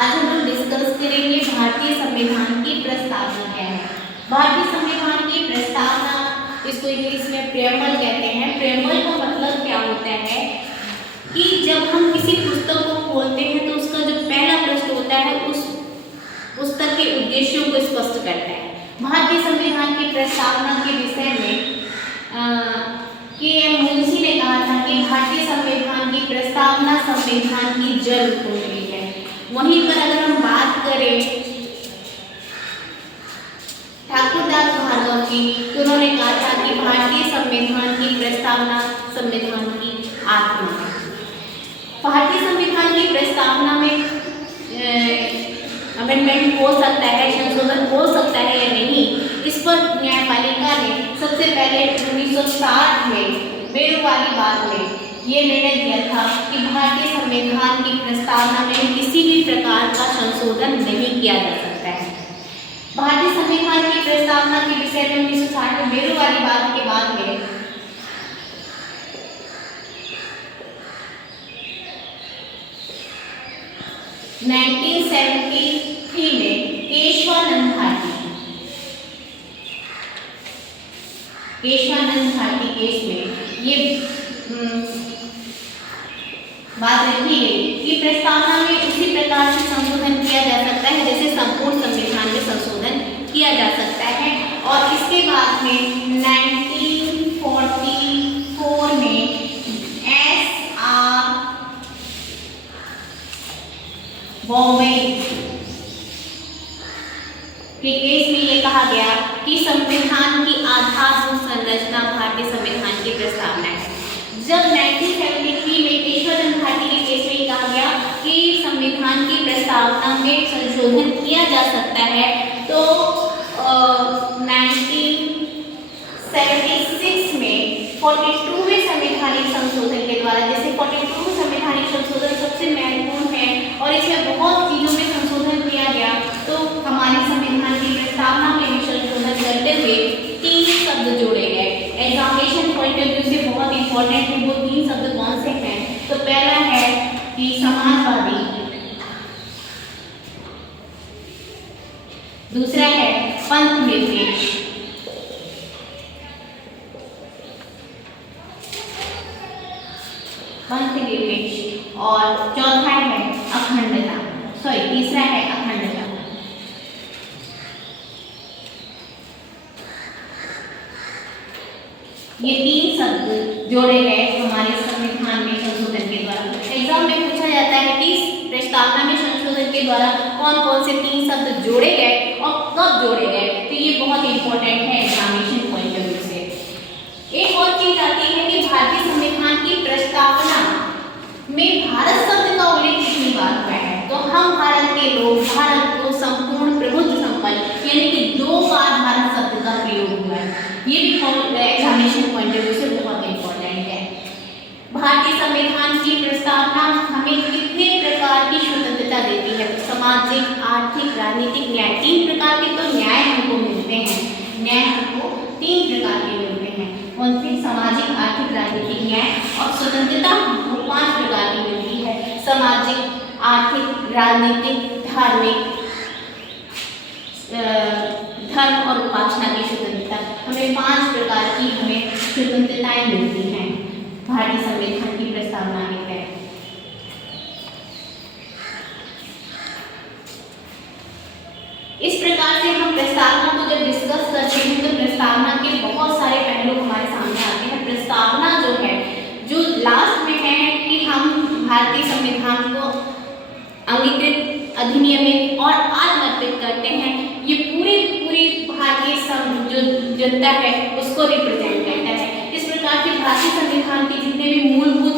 आज हम लोग डिस्कस करेंगे भारतीय संविधान की प्रस्तावना क्या है। भारतीय संविधान की प्रस्तावना, इसको इंग्लिश में प्रेम्बल कहते हैं। प्रेम्बल का मतलब क्या होता है कि जब हम किसी पुस्तक को खोलते हैं तो उसका जो पहला पृष्ठ होता है उस पुस्तक के उद्देश्यों को स्पष्ट करता है। भारतीय संविधान की प्रस्तावना के विषय में के.एम. मुंशी ने कहा था कि भारतीय संविधान की प्रस्तावना संविधान की जड़ कुंडली है। वहीं पर अगर हम बात करें ठाकुरदास भार्गव जी, तो उन्होंने कहा था कि भारतीय संविधान की प्रस्तावना संविधान की आत्मा है। भारतीय संविधान की प्रस्तावना में अमेंडमेंट हो सकता है, संशोधन हो सकता है या नहीं, इस पर न्यायपालिका ने सबसे पहले 1960 में बेरुवाली बात में ये निर्णय दिया था कि भारतीय संविधान की प्रस्तावना में किसी भी प्रकार का संशोधन नहीं किया जा सकता है। भारतीय संविधान की प्रस्तावना के विषय में 1960 में बेरुवाली बात के बाद में 1973 में केशवानंद भारती केस में ये बात रखी गई कि प्रस्तावना में उसी प्रकार से संशोधन किया जा सकता है जैसे संपूर्ण संविधान में संशोधन किया जा सकता है। और इसके बाद में 1944 में S.R. बॉम्बे के केस में ये कहा गया कि संविधान की आधारभूत संरचना भारतीय संविधान की प्रस्तावना है। जब 1973 में केशवानंद भारती के केस में कहा गया कि संविधान की प्रस्तावना में संशोधन किया जा सकता है, तो 1976 में 42वें संवैधानिक संशोधन के द्वारा, जैसे 42वें संवैधानिक संशोधन सबसे महत्वपूर्ण है और इसमें बहुत चीजों में संशोधन किया गया, तो हमारे संविधान की प्रस्तावना में भी संशोधन करते हुए 3 शब्द जोड़े गए। एग्जामिनेशन पॉइंट ऑफ व्यू से बहुत इंपॉर्टेंट है। वो 3 शब्द कौन से हैं? तो पहला है कि समाजवादी, दूसरा है पंथ निरपेक्ष, और चौथा है अखंडता, तीसरा है अखंडता। ये 3 शब्द जोड़े गए हमारे संविधान में संशोधन के द्वारा। एग्जाम में पूछा जाता है कि प्रस्तावना में संशोधन के द्वारा कौन कौन से 3 शब्द जोड़े गए और कब जोड़े गए, तो ये बहुत इंपॉर्टेंट है एग्जामिनेशन पॉइंट ऑफ व्यू से। एक और चीज आती है कि भारतीय संविधान की प्रस्तावना में भारत शब्द का उल्लेख कितनी बार हुआ है, तो हम भारत के लोग भारत को संपूर्ण प्रभुत्व संपन्न, यानी कि 2 बार भारत शब्द का प्रयोग हुआ है। ये भी एग्जामिनेशन पॉइंट ऑफ व्यू से बहुत इंपॉर्टेंट है। भारतीय संविधान की प्रस्तावना हमें कितने प्रकार की स्वतंत्रता देती है? सामाजिक, आर्थिक, राजनीतिक, न्याय, 3 प्रकार के तो न्याय हमको मिलते हैं। न्याय हमको 3 प्रकार के मिलते हैं। कौन से? सामाजिक, आर्थिक, राजनीतिक, न्याय। और स्वतंत्रता हमको 5 प्रकार की मिलती है। सामाजिक, आर्थिक, राजनीतिक, धार्मिक, धर्म और उपासना की स्वतंत्रता। हमें 5 प्रकार की हमें स्वतंत्रताएं मिलती हैं भारतीय संविधान की प्रस्तावना में है। इस प्रकार से हम प्रस्तावना को जब डिस्कस करते हैं तो प्रस्तावना के बहुत सारे पहलू हमारे सामने आते हैं। प्रस्तावना जो है, जो लास्ट में है कि हम भारतीय संविधान को अंगीकृत, अधिनियमित और आत्मर्पित करते हैं, ये पूरी भारतीय जो जनता है उसको रिप्रेजेंट करता है। इस प्रकार से भारतीय संविधान के जितने भी मूलभूत